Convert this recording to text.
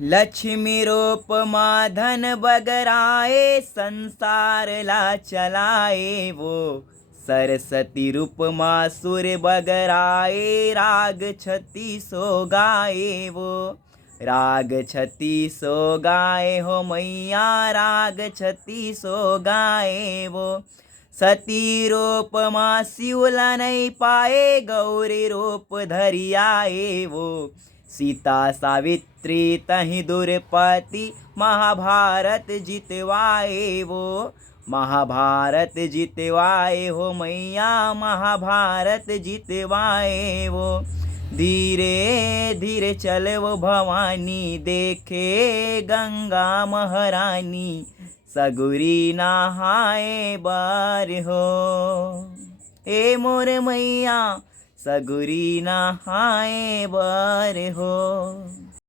लक्ष्मी रूप माधन बगराए, संसार ला चलाए वो। सरस्वती रूप मासुर बगराए, राग छती सो गाए वो। राग छती सो गाए हो मैया, राग छती सो गाए वो। सती रूप मा शिवला नहीं पाए, गौरी रूप धरि आए वो। सीता सावित्री तहि दुर्पति, महाभारत जितवाए वो। महाभारत जितवाए हो मैया, महाभारत जितवाए वो। धीरे धीरे चल वो भवानी, देखे गंगा महारानी। सगुरी नहाए बार हो, हे मोर मैया, सगुरी नहाए बार हो।